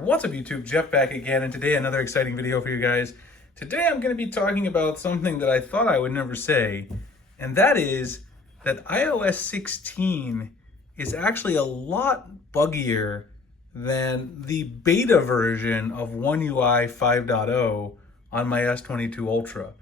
What's up YouTube, Jeff back again, and today another exciting video for you guys. Today I'm going to be talking about something that I thought I would never say, and that is that iOS 16 is actually a lot buggier than the beta version of One UI 5.0 on my S22 Ultra.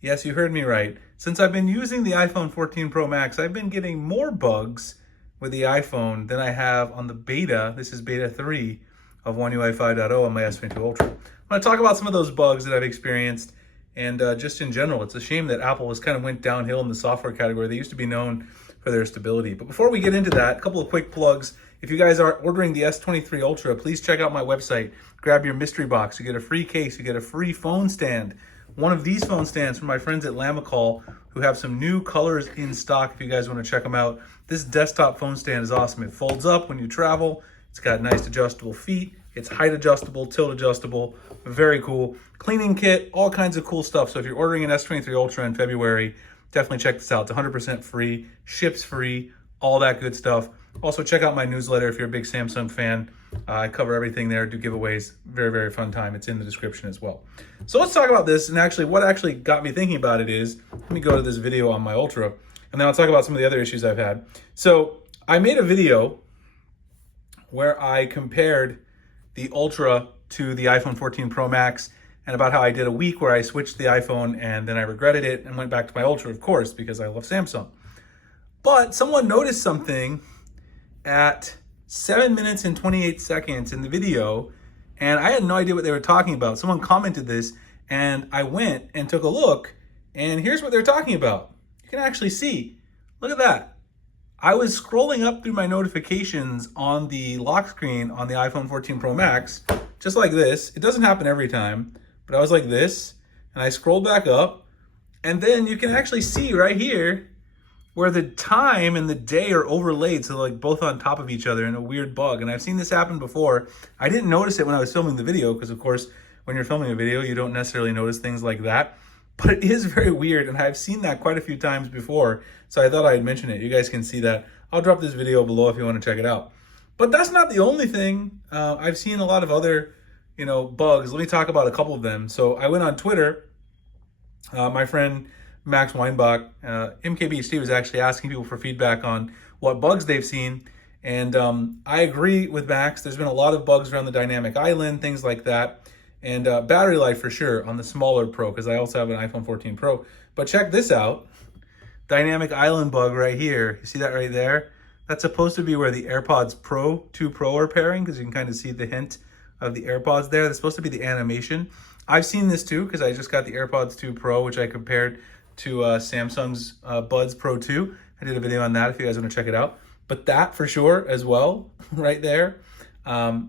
Yes, you heard me right. Since I've been using the iPhone 14 Pro Max, I've been getting more bugs with the iPhone than I have on the beta. This is beta 3 of One UI 5.0 on my S22 Ultra. I'm going to talk about some of those bugs that I've experienced, and just in general, it's a shame that Apple has kind of went downhill in the software category. They used to be known for their stability. But before we get into that, a couple of quick plugs. If you guys are ordering the S23 Ultra, please check out my website. Grab your mystery box. You get a free case. You get a free phone stand. One of these phone stands from my friends at Lamicall, who have some new colors in stock if you guys want to check them out. This desktop phone stand is awesome. It folds up when you travel. It's got nice adjustable feet. It's height adjustable, tilt adjustable, very cool. Cleaning kit, all kinds of cool stuff. So if you're ordering an S23 Ultra in February, definitely check this out. It's 100% free, ships free, all that good stuff. Also check out my newsletter if you're a big Samsung fan. I cover everything there, do giveaways, very, very fun time. It's in the description as well. So let's talk about this, and actually what actually got me thinking about it is, let me go to this video on my Ultra, and then I'll talk about some of the other issues I've had. So I made a video where I compared the Ultra to the iPhone 14 Pro Max, and about how I did a week where I switched the iPhone and then I regretted it and went back to my Ultra, of course, because I love Samsung. But someone noticed something at 7 minutes and 28 seconds in the video, and I had no idea what they were talking about. Someone commented this, and I went and took a look, and here's what they're talking about. You can actually see, look at that. I was scrolling up through my notifications on the lock screen on the iPhone 14 Pro Max, just like this. It doesn't happen every time, but I was like this, and I scrolled back up, and then you can actually see right here where the time and the day are overlaid, so like both on top of each other in a weird bug. And I've seen this happen before. I didn't notice it when I was filming the video, because of course, when you're filming a video, you don't necessarily notice things like that. But it is very weird, and I've seen that quite a few times before, so I thought I'd mention it. You guys can see that. I'll drop this video below if you want to check it out. But that's not the only thing. I've seen a lot of other, bugs. Let me talk about a couple of them. So I went on Twitter. My friend Max Weinbach, MKBHD, was actually asking people for feedback on what bugs they've seen. And I agree with Max. There's been a lot of bugs around the dynamic island, things like that. And battery life for sure on the smaller Pro, because I also have an iPhone 14 Pro. But check this out. Dynamic island bug right here. You see that right there? That's supposed to be where the AirPods Pro 2 Pro are pairing, because you can kind of see the hint of the AirPods there. That's supposed to be the animation. I've seen this too, because I just got the AirPods 2 Pro, which I compared to Samsung's Buds Pro 2. I did a video on that if you guys want to check it out. But that for sure as well, right there,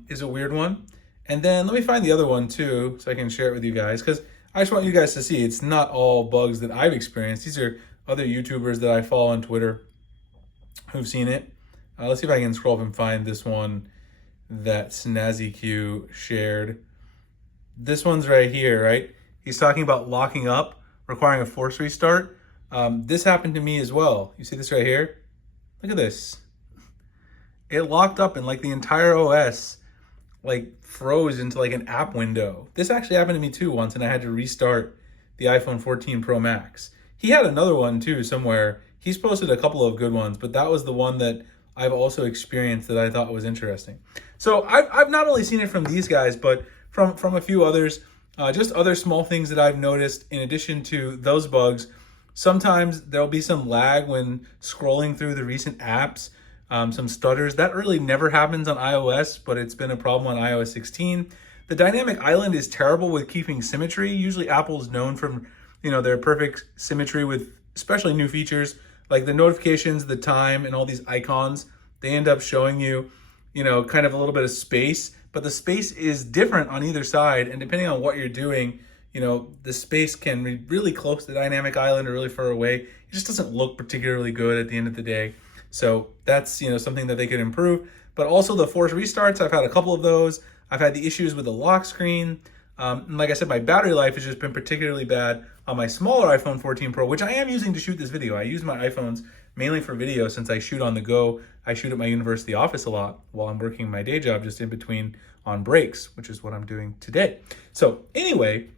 is a weird one. And then let me find the other one too, so I can share it with you guys, because I just want you guys to see it's not all bugs that I've experienced. These are other YouTubers that I follow on Twitter who've seen it. Let's see if I can scroll up and find this one that SnazzyQ shared. This one's right here, right? He's talking about locking up, requiring a force restart. This happened to me as well. You see this right here? Look at this. It locked up and like the entire OS like froze into like an app window. This actually happened to me too once, and I had to restart the iPhone 14 Pro Max. He had another one too somewhere. He's posted a couple of good ones, but that was the one that I've also experienced that I thought was interesting. So I've not only seen it from these guys, but from a few others, just other small things that I've noticed in addition to those bugs. Sometimes there'll be some lag when scrolling through the recent apps. Some stutters. That really never happens on iOS, but it's been a problem on iOS 16. The dynamic island is terrible with keeping symmetry. Usually Apple's known for, their perfect symmetry with especially new features like the notifications, the time, and all these icons. They end up showing you, kind of a little bit of space, but the space is different on either side. And depending on what you're doing, the space can be really close to the dynamic island or really far away. It just doesn't look particularly good at the end of the day. So that's, something that they could improve. But also the force restarts, I've had a couple of those. I've had the issues with the lock screen. And like I said, my battery life has just been particularly bad on my smaller iPhone 14 Pro, which I am using to shoot this video. I use my iPhones mainly for video since I shoot on the go. I shoot at my university office a lot while I'm working my day job, just in between on brakes, which is what I'm doing today. So anyway,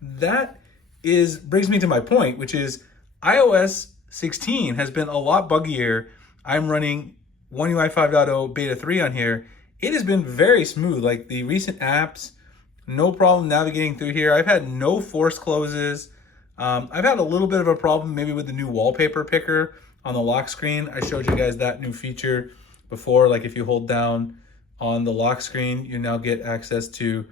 that brings me to my point, which is iOS 16 has been a lot buggier. I'm running One UI 5.0 beta 3 on here. It has been very smooth. Like the recent apps, no problem navigating through here. I've had no force closes. I've had a little bit of a problem maybe with the new wallpaper picker on the lock screen. I showed you guys that new feature before. Like if you hold down on the lock screen, you now get access to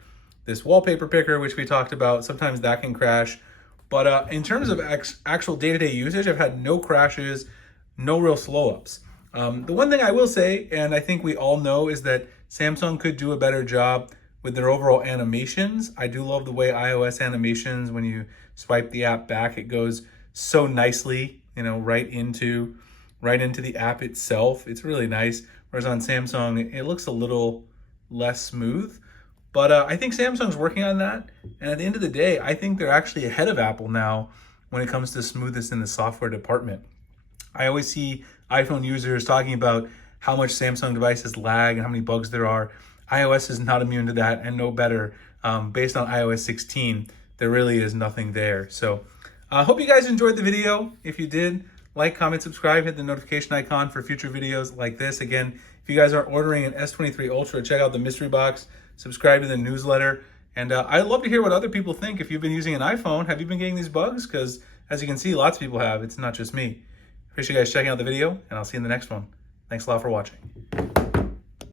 this wallpaper picker, which we talked about. Sometimes that can crash. But in terms of actual day-to-day usage, I've had no crashes, no real slow-ups. The one thing I will say, and I think we all know, is that Samsung could do a better job with their overall animations. I do love the way iOS animations, when you swipe the app back, it goes so nicely, you know, right into the app itself. It's really nice. Whereas on Samsung, it looks a little less smooth. But I think Samsung's working on that. And at the end of the day, I think they're actually ahead of Apple now when it comes to smoothness in the software department. I always see iPhone users talking about how much Samsung devices lag and how many bugs there are. iOS is not immune to that, and no better. Based on iOS 16, there really is nothing there. So I hope you guys enjoyed the video. If you did, like, comment, subscribe, hit the notification icon for future videos like this. Again, if you guys are ordering an S22 Ultra, check out the mystery box, subscribe to the newsletter. And I'd love to hear what other people think. If you've been using an iPhone, have you been getting these bugs? Because as you can see, lots of people have. It's not just me. Appreciate you guys checking out the video, and I'll see you in the next one. Thanks a lot for watching.